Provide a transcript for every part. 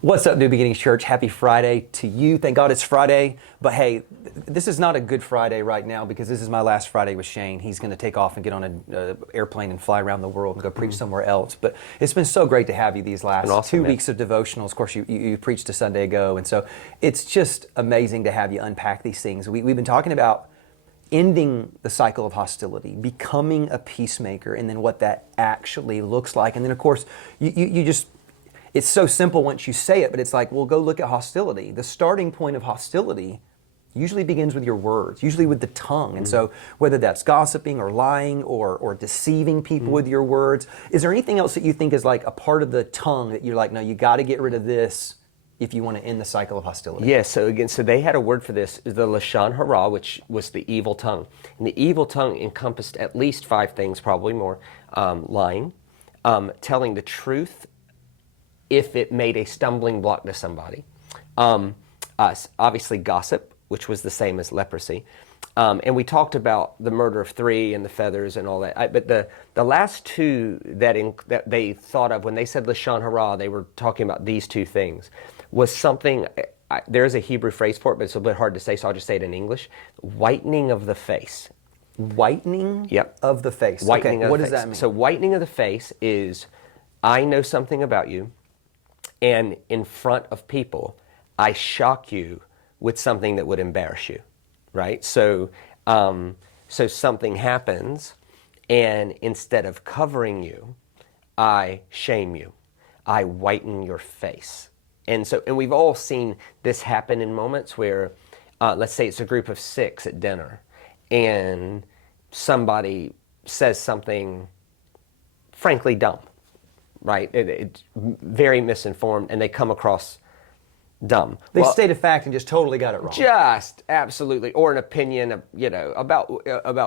What's up, New Beginnings Church? Happy Friday to you. Thank God it's Friday. But hey, this is not a good Friday right now because this is my last Friday with Shane. He's going to take off and get on an airplane and fly around the world and go preach somewhere else. But it's been so great to have you these last awesome, 2 weeks of devotionals. Of course, you preached a Sunday ago. And so it's just amazing to have you unpack these things. We've been talking about ending the cycle of hostility, becoming a peacemaker, and then what that actually looks like. And then, of course, you just... It's so simple once you say it, but it's like, well, go look at hostility. The starting point of hostility usually begins with your words, usually with the tongue. And so whether that's gossiping or lying or deceiving people with your words, is there anything else that you think is like a part of the tongue that you're like, no, you got to get rid of this if you want to end the cycle of hostility? Yeah, so they had a word for this, the Lashon Hara, which was the evil tongue. And the evil tongue encompassed at least 5 things, probably more. Lying, telling the truth if it made a stumbling block to somebody. Obviously gossip, which was the same as leprosy. And we talked about the murder of 3 and the feathers and all that. But the last 2 that they thought of when they said Lashon Hara, they were talking about these 2 things, was something, there's a Hebrew phrase for it, but it's a bit hard to say, so I'll just say it in English. Whitening of the face. Whitening of the face. Whitening of what the does face. that mean? So whitening of the face is, I know something about you, and in front of people, I shock you with something that would embarrass you, right? So something happens, and instead of covering you, I shame you. I whiten your face. And we've all seen this happen in moments where, let's say it's a group of 6 at dinner, and somebody says something frankly dumb. Right? It's very misinformed, and they come across dumb. They state a fact and just totally got it wrong. Just absolutely, or an opinion, about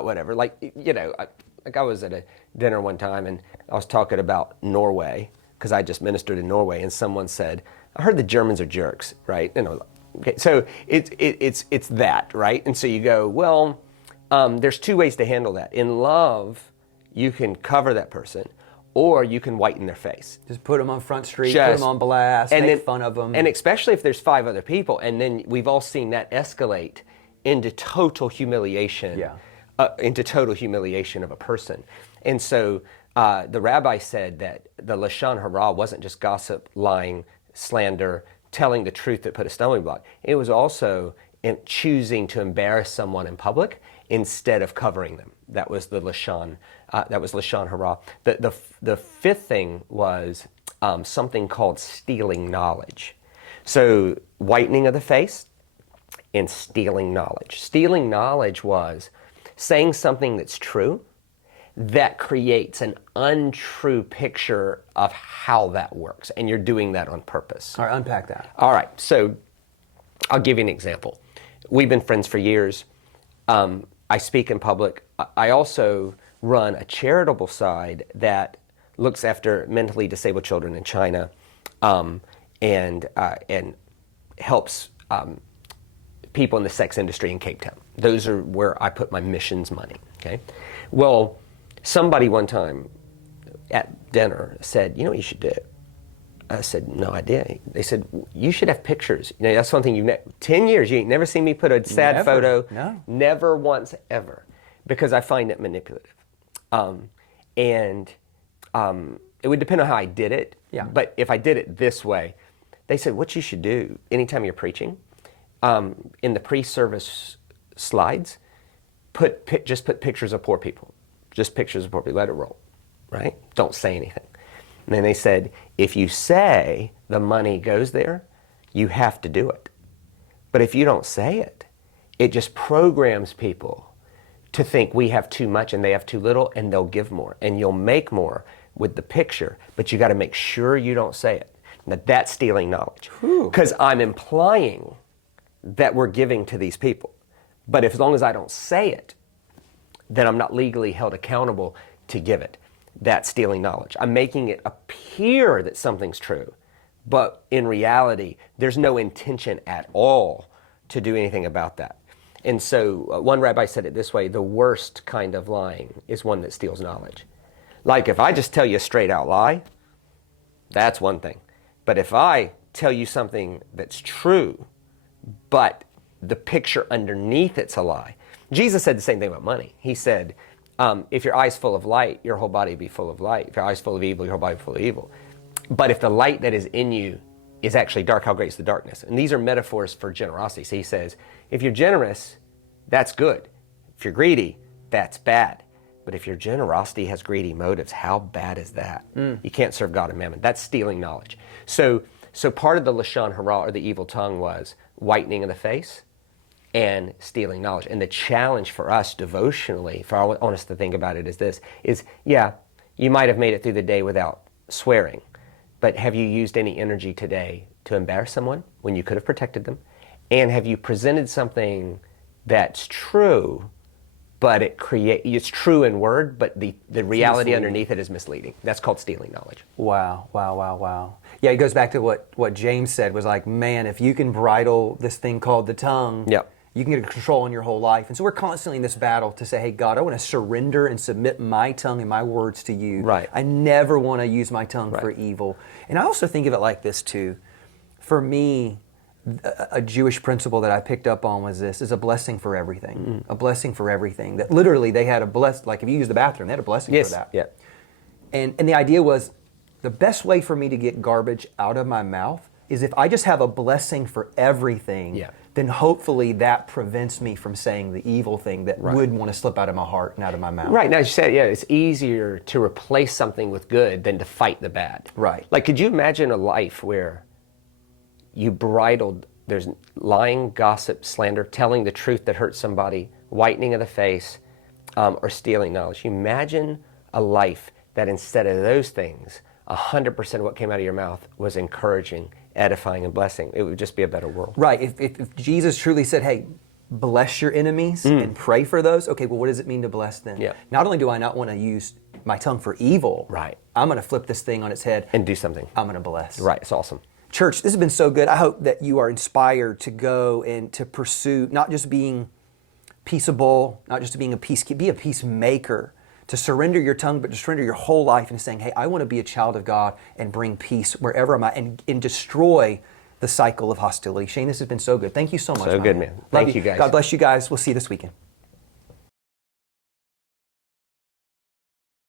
whatever. I was at a dinner one time, and I was talking about Norway because I just ministered in Norway, and someone said, "I heard the Germans are jerks," right? And I was like, okay, so it's that, right? And so you go, well, there's 2 ways to handle that. In love, you can cover that person, or you can whiten their face. Just put them on Front Street, put them on blast, make fun of them. And especially if there's 5 other people, and then we've all seen that escalate into total humiliation, into total humiliation of a person. And so the rabbi said that the Lashon Hara wasn't just gossip, lying, slander, telling the truth that put a stumbling block. It was also choosing to embarrass someone in public instead of covering them. That was the Lashon. That was Lashon Hara. The 5th thing was something called stealing knowledge. So whitening of the face and stealing knowledge. Stealing knowledge was saying something that's true that creates an untrue picture of how that works, and you're doing that on purpose. All right, unpack that. All right, so I'll give you an example. We've been friends for years. I speak in public. I also run a charitable side that looks after mentally disabled children in China, and helps people in the sex industry in Cape Town. Those are where I put my missions money. Okay, well, somebody one time at dinner said, "You know what you should do?" I said, "No idea." They said, "You should have pictures. That's one thing 10 years, you ain't never seen me put a sad photo." No. Never once ever. Because I find it manipulative. It would depend on how I did it. Yeah. But if I did it this way, they said, what you should do anytime you're preaching, in the pre-service slides, just put pictures of poor people. Just pictures of poor people. Let it roll. Right? Don't say anything. And then they said, if you say the money goes there, you have to do it. But if you don't say it, it just programs people to think we have too much and they have too little, and they'll give more. And you'll make more with the picture, but you got to make sure you don't say it. Now, that's stealing knowledge. Because I'm implying that we're giving to these people. But as long as I don't say it, then I'm not legally held accountable to give it. That's stealing knowledge. I'm making it appear that something's true, but in reality, there's no intention at all to do anything about that. And so one rabbi said it this way: the worst kind of lying is one that steals knowledge. Like if I just tell you a straight out lie, that's one thing. But if I tell you something that's true, but the picture underneath it's a lie. Jesus said the same thing about money. He said, if your eye's full of light, your whole body will be full of light. If your eye's full of evil, your whole body will be full of evil. But if the light that is in you is actually dark, how great is the darkness? And these are metaphors for generosity. So he says, if you're generous, that's good. If you're greedy, that's bad. But if your generosity has greedy motives, how bad is that? You can't serve God and mammon. That's stealing knowledge. So part of the lashon hara, or the evil tongue, was whitening of the face and stealing knowledge. And the challenge for us devotionally, I want us to think about it, is this, yeah, you might have made it through the day without swearing, but have you used any energy today to embarrass someone when you could have protected them? And have you presented something that's true, but it's true in word, but the reality underneath it is misleading? That's called stealing knowledge. Wow. Yeah, it goes back to what James said, was like, man, if you can bridle this thing called the tongue, Yep. you can get control in your whole life. And so we're constantly in this battle to say, hey, God, I want to surrender and submit my tongue and my words to you. Right. I never want to use my tongue Right. for evil. And I also think of it like this too. For me, a Jewish principle that I picked up on was this: is a blessing for everything. A blessing for everything. That literally they had like if you use the bathroom, they had a blessing for that. Yeah. And the idea was, the best way for me to get garbage out of my mouth is if I just have a blessing for everything, then hopefully that prevents me from saying the evil thing that would want to slip out of my heart and out of my mouth. Right. Now, as you said, it's easier to replace something with good than to fight the bad. Right. Like, could you imagine a life where you bridled, there's lying, gossip, slander, telling the truth that hurts somebody, whitening of the face, or stealing knowledge? You imagine a life that instead of those things, 100% of what came out of your mouth was encouraging, edifying, and blessing. It would just be a better world. Right. If Jesus truly said, hey, bless your enemies and pray for those, okay, well, what does it mean to bless them? Yeah. Not only do I not want to use my tongue for evil, Right. I'm going to flip this thing on its head And do something. I'm going to bless. Right. It's awesome. Church, this has been so good. I hope that you are inspired to go and to pursue not just being peaceable, not just being be a peacemaker, to surrender your tongue, but to surrender your whole life and saying, hey, I want to be a child of God and bring peace wherever I'm at and destroy the cycle of hostility. Shane, this has been so good. Thank you so much. So good, man. Love Thank you, guys. God bless you guys. We'll see you this weekend.